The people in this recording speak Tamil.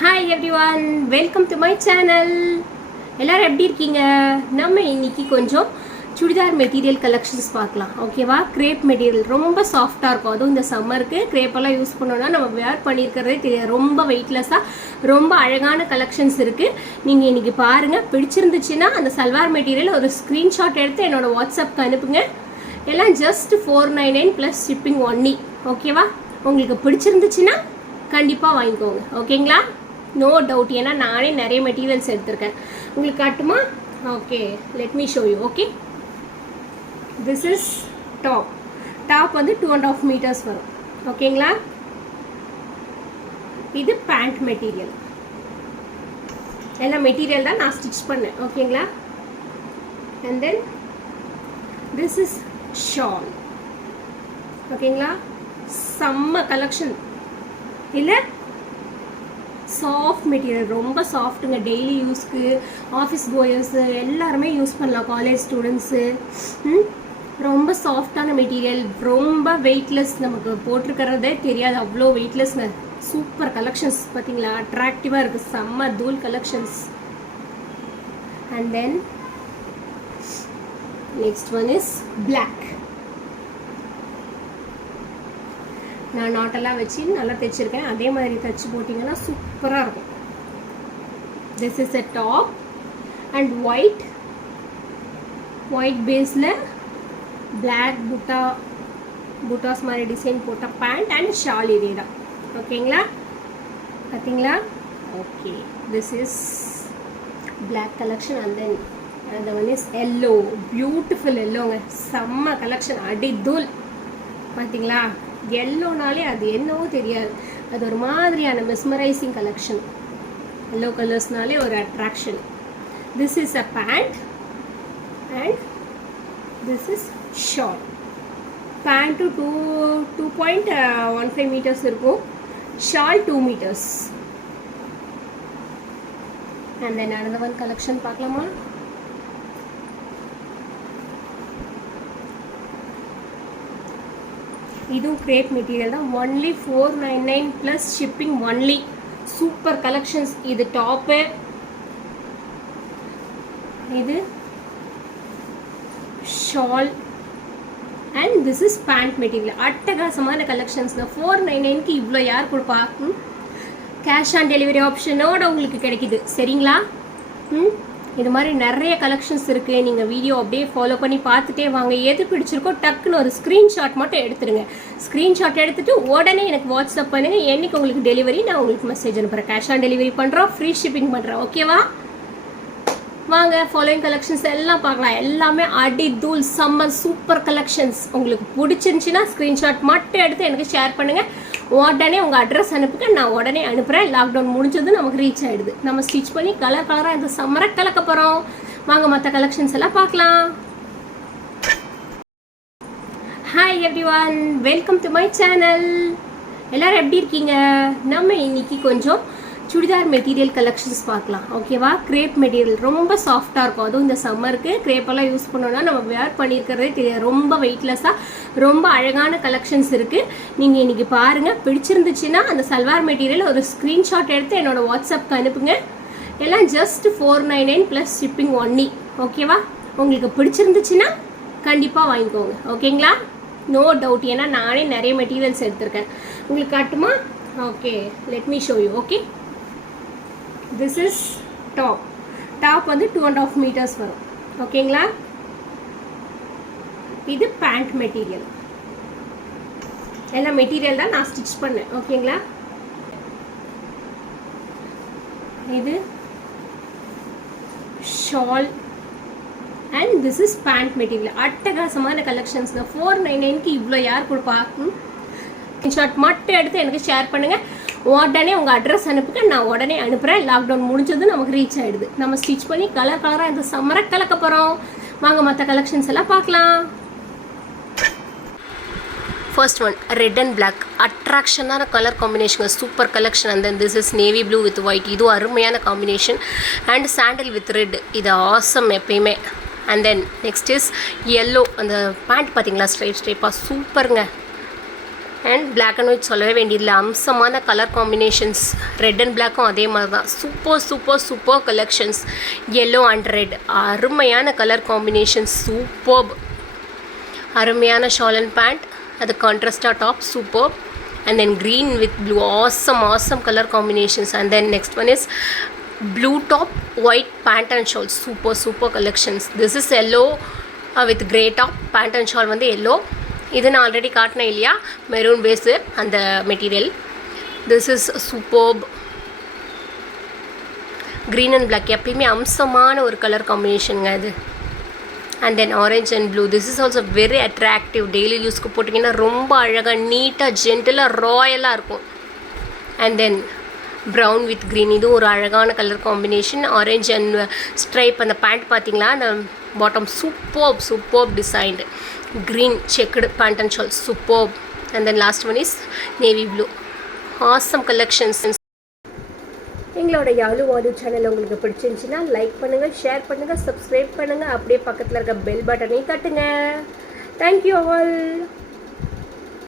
Hi everyone welcome to my channel எல்லோரும் எப்படி இருக்கீங்க? நம்ம இன்னைக்கு கொஞ்சம் சுடிதார் மெட்டீரியல் கலெக்ஷன்ஸ் பார்க்கலாம் ஓகேவா கிரேப் மெட்டீரியல் ரொம்ப சாஃப்டாக இருக்கும். அதுவும் இந்த சம்மருக்கு கிரேப்பெல்லாம் யூஸ் பண்ணோன்னா நம்ம வேர் பண்ணியிருக்கிறதே தெரியாது. ரொம்ப வெயிட்லெஸ்ஸாக ரொம்ப அழகான கலெக்ஷன்ஸ் இருக்குது நீங்கள் இன்னைக்கு பாருங்கள் பிடிச்சிருந்துச்சுன்னா அந்த சல்வார் மெட்டீரியல் ஒரு ஸ்க்ரீன்ஷாட் எடுத்து என்னோட வாட்ஸ்அப்க்கு அனுப்புங்க. எல்லாம் just four nine nine plus shipping only ஓகேவா உங்களுக்கு பிடிச்சிருந்துச்சுன்னா கண்டிப்பாக வாங்கிக்கோங்க ஓகேங்களா நோ டவுட் ஏன்னா நானே நிறைய மெட்டீரியல்ஸ் எடுத்திருக்கேன். உங்களுக்கு காட்டுமா? Okay let me show you okay this is top top வந்து டூ அண்ட் ஆஃப் மீட்டர்ஸ் வரும். ஓகேங்களா இது பேண்ட் மெட்டீரியல் எல்லா மெட்டீரியல் தான் நான் ஸ்டிச் பண்ணேன். ஓகேங்களா and then this is shawl ஓகேங்களா செம்ம கலெக்ஷன் இல்லை சாஃப்ட் மெட்டீரியல் ரொம்ப சாஃப்ட்டுங்க டெய்லி யூஸ்க்கு ஆஃபீஸ் போயர்ஸு எல்லாருமே யூஸ் பண்ணலாம். காலேஜ் ஸ்டூடெண்ட்ஸு ரொம்ப சாஃப்டான மெட்டீரியல் ரொம்ப வெயிட்லெஸ் நமக்கு போட்டிருக்கிறதே தெரியாது. அவ்வளோ வெயிட்லெஸ்ங்க சூப்பர் கலெக்ஷன்ஸ் பார்த்தீங்களா அட்ராக்டிவாக இருக்குது செம்ம தூள் collections and then next one is black நான் நாட்டெல்லாம் வச்சு நல்லா தைச்சிருக்கேன். அதே மாதிரி தைச்சு போட்டிங்கன்னா சூப்பராக இருக்கும். This is a top and white white பேஸில் பிளாக் புட்டா புட்டாஸ் மாதிரி டிசைன் போட்ட பேண்ட் அண்ட் ஷால் இதே தான். ஓகேங்களா பார்த்தீங்களா okay this is black collection and then அந்த ஒன் இஸ் எல்லோ பியூட்டிஃபுல் எல்லோங்க செம்ம கலெக்ஷன் அடிதூள் பார்த்தீங்களா எல்லோனாலே அது என்னவோ தெரியாது. அது ஒரு மாதிரியான மெஸ்மரைசிங் கலெக்ஷன் எல்லோ கலர்ஸ்னாலே ஒரு attraction this is a pant and this is short pant two two point one five metres இருக்கும். Shawl two metres and then another one collection பார்க்கலாமா? இதுவும் கிரேப் மெட்டீரியல் தான். Only four nine nine plus shipping only super collections இது டாப்பு இது shawl and this is pant material அட்டகாசமான கலெக்ஷன்ஸ் தான். ஃபோர் நைன் நைனுக்கு இவ்வளோ யார் கொடுப்பா? கேஷ் ஆன் டெலிவரி ஆப்ஷனோட உங்களுக்கு கிடைக்குது. சரிங்களா? ம்? இது மாதிரி நிறைய கலெக்ஷன்ஸ் இருக்குது நீங்கள் வீடியோ அப்படியே ஃபாலோ பண்ணி பார்த்துட்டே வாங்க. எது பிடிச்சிருக்கோ டக்குன்னு ஒரு ஸ்க்ரீன்ஷாட் மட்டும் எடுத்துருங்க ஸ்க்ரீன்ஷாட் எடுத்துட்டு உடனே எனக்கு வாட்ஸ்அப் பண்ணுங்கள் என்னைக்கு உங்களுக்கு டெலிவரி நான் உங்களுக்கு மெசேஜ் அனுப்புகிறேன் கேஷ் ஆன் டெலிவரி பண்ணுறோம் ஃப்ரீ ஷிப்பிங் பண்ணுறேன் ஓகேவா வாங்க ஃபாலோயிங் கலெக்ஷன்ஸ் எல்லாம் பார்க்கலாம். எல்லாமே அடி தூள் சம்மர் சூப்பர் கலெக்ஷன்ஸ் உங்களுக்கு பிடிச்சிருந்துச்சின்னா ஸ்க்ரீன்ஷாட் மட்டும் எடுத்து எனக்கு ஷேர் பண்ணுங்கள் உடனே உங்கள் அட்ரஸ் அனுப்புங்க. நான் உடனே அனுப்புகிறேன் லாக்டவுன் முடிஞ்சது நமக்கு ரீச் ஆகிடுது நம்ம ஸ்டிச் பண்ணி கலர் கலராக இந்த சம்மரை கலக்க போகிறோம் வாங்க மற்ற கலெக்ஷன்ஸ் எல்லாம் பார்க்கலாம். Hi everyone welcome to my channel எல்லோரும் எப்படி இருக்கீங்க? நம்ம இன்னைக்கு கொஞ்சம் சுடிதார் மெட்டீரியல் கலெக்ஷன்ஸ் பார்க்கலாம். ஓகேவா கிரேப் மெட்டீரியல் ரொம்ப சாஃப்டாக இருக்கும். அதுவும் இந்த சம்மருக்கு கிரேப்பெல்லாம் யூஸ் பண்ணோம்னா நம்ம வேர் பண்ணியிருக்கிறதே தெரியாது. ரொம்ப வெயிட்லெஸ்ஸாக ரொம்ப அழகான கலெக்ஷன்ஸ் இருக்குது நீங்கள் இன்னைக்கு பாருங்கள் பிடிச்சிருந்துச்சுன்னா அந்த சல்வார் மெட்டீரியல் ஒரு ஸ்க்ரீன்ஷாட் எடுத்து என்னோடய வாட்ஸ்அப்க்கு அனுப்புங்க. எல்லாம் just four nine nine plus shipping only ஓகேவா உங்களுக்கு பிடிச்சிருந்துச்சுன்னா கண்டிப்பாக வாங்கிக்கோங்க. ஓகேங்களா நோ டவுட் ஏன்னா நானே நிறைய மெட்டீரியல்ஸ் எடுத்திருக்கேன். உங்களுக்கு காட்டுமா? Okay let me show you okay this is top top வந்து டூ அண்ட் ஆஃப் மீட்டர்ஸ் வரும். ஓகேங்களா இது பேண்ட் மெட்டீரியல் எல்லாம் மெட்டீரியல் தான் நான் ஸ்டிச் பண்ணேன். ஓகேங்களா இது shawl and this is pant material அட்டகாசமான கலெக்ஷன்ஸ் தான் ஃபோர் நைன் நைனுக்கு இவ்வளோ யார் கொடுப்பா? ஸ்க்ரீன்ஷாட் மட்டும் எடுத்து எனக்கு ஷேர் பண்ணுங்கள் உடனே உங்கள் அட்ரஸ் அனுப்புங்க. நான் உடனே அனுப்புகிறேன் லாக்டவுன் முடிஞ்சது நமக்கு ரீச் ஆகிடுது நம்ம ஸ்டிச் பண்ணி கலர் கலராக இந்த சம்மரை கலக்க போகிறோம் வாங்க மற்ற கலெக்ஷன்ஸ் எல்லாம் பார்க்கலாம். First one red and black அட்ராக்ஷனான colour combination super collection and then this is navy blue with white இதுவும் அருமையான combination and sandal with red இது ஆசம் எப்பயுமே. And then next is yellow அந்த பேண்ட் பார்த்தீங்களா? ஸ்ட்ரைப் ஸ்ட்ரைப்பாக சூப்பருங்க அண்ட் பிளாக் அண்ட் ஒயிட் சொல்லவே வேண்டியதில்லை. அம்சமான கலர் காம்பினேஷன்ஸ் ரெட் அண்ட் பிளாக்கும் அதே மாதிரி தான். Super super super collections yellow and red அருமையான கலர் காம்பினேஷன்ஸ் சூப்பர் அருமையான ஷால் அண்ட் பேண்ட் அது கான்ட்ராஸ்டாக top super and then green with blue awesome awesome colour combinations and then next one is blue top white pant and shawl super super collections this is yellow with grey top pant and shawl வந்து எல்லோ இது நான் ஆல்ரெடி காட்டினேன் இல்லையா? மெரூன் பேஸு அந்த material this is superb green and black எப்பயுமே அம்சமான ஒரு கலர் காம்பினேஷனுங்க அது and then orange and blue this is also very attractive daily யூஸ்க்கு போட்டிங்கன்னா ரொம்ப அழகாக நீட்டாக ஜென்டலாக ராயலாக இருக்கும். And then brown with green இதுவும் ஒரு அழகான colour combination orange and stripe அந்த பேண்ட் பார்த்தீங்களா அந்த bottom superb superb designed green checked pant and shawl superb and then last one is navy blue awesome collections எங்களோட யாழு வாது சேனல் உங்களுக்கு பிடிச்சிருந்துச்சின்னா லைக் பண்ணுங்கள் ஷேர் பண்ணுங்கள் சப்ஸ்கிரைப் பண்ணுங்கள் அப்படியே பக்கத்தில் இருக்க பெல் பட்டனையும் தட்டுங்க. Thank you all